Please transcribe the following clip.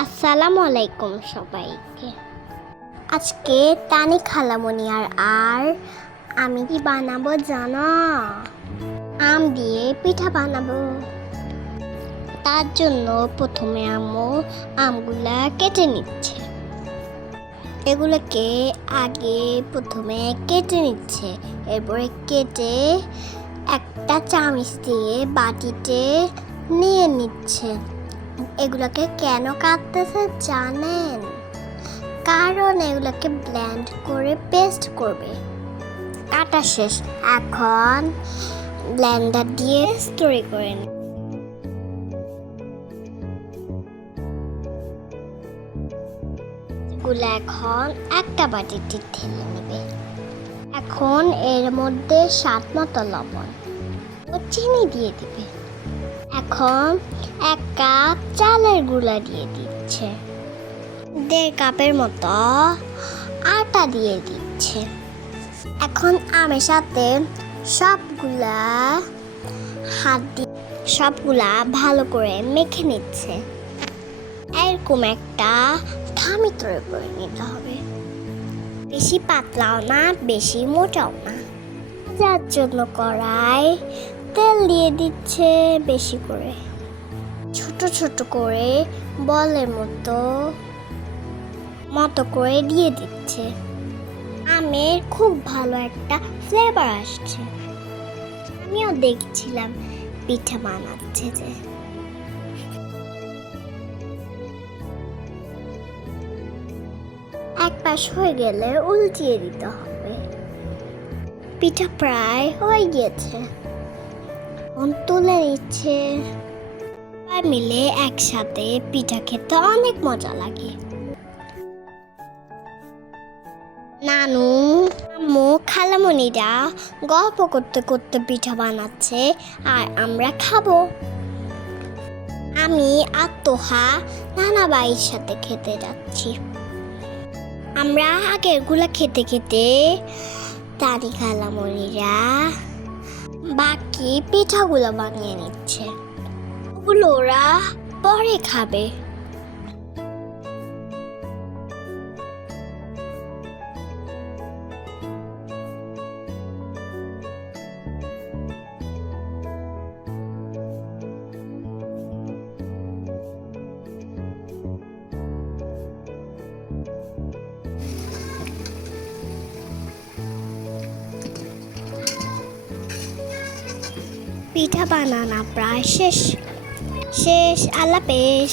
আসসালামু আলাইকুম সবাইকে। আজকে তানি খালামণি আর আমি কি বানাবো জানো? আম দিয়ে পিঠা বানাবো। তার জন্য প্রথমে আম্মু আমগুলা কেটে নিচ্ছে। এগুলোকে আগে প্রথমে কেটে নিচ্ছে, এরপরে কেটে একটা চামচ দিয়ে বাটিতে নিয়ে নিচ্ছে। এগুলোকে কেন কাটতেছে জানেন? কারণ এগুলোকে ব্লেন্ড করে পেস্ট করবে। কাটা শেষ, এখন ব্লেন্ডার দিয়ে তৈরি করে নিন। এগুলো এখন একটা বাটিতে ঢেলে নেবে। এখন এর মধ্যে স্বাদ মতো লবণ ও চিনি দিয়ে দিবে। এখন 1 কাপ চালের গুঁড়া দিয়ে দিচ্ছে। 1.5 কাপের মতো আটা দিয়ে দিচ্ছে। এখন আমের সাথে সবগুলা ভালো করে মেখে নিচ্ছে। এরকম একটা থামি তৈরি করে নিতে হবে। বেশি পাতলাও না, বেশি মোটাও না। যার জন্য কড়াই তেল দিয়ে দিচ্ছে বেশি করে। ছোট ছোট করে বলের মতো করে দিয়ে দিচ্ছে। আমের খুব ভালো একটা ফ্লেভার আসছে। আমিও দেখছিলাম পিঠা বানাচ্ছে যে। এক পাশ হয়ে গেলে উল্টিয়ে দিতে হবে। পিঠা প্রায় হয়ে গিয়েছে, তুলে নিচ্ছে। সবাই মিলে একসাথে পিঠা খেতে অনেক মজা লাগে। নানু, আম্মু, খালামণিরা গল্প করতে করতে পিঠা বানাচ্ছে আর আমরা খাবো। আমি আর তোহা নানা বাড়ির সাথে খেতে যাচ্ছি। আমরা আগেরগুলা খেতে খেতে তানি খালামণিরা বাকি পিঠাগুলো বানিয়ে নিচ্ছে। ওগুলো ওরা পরে খাবে। পিঠা বানানো প্রায় শেষ। আল্লাহ হাফেজ।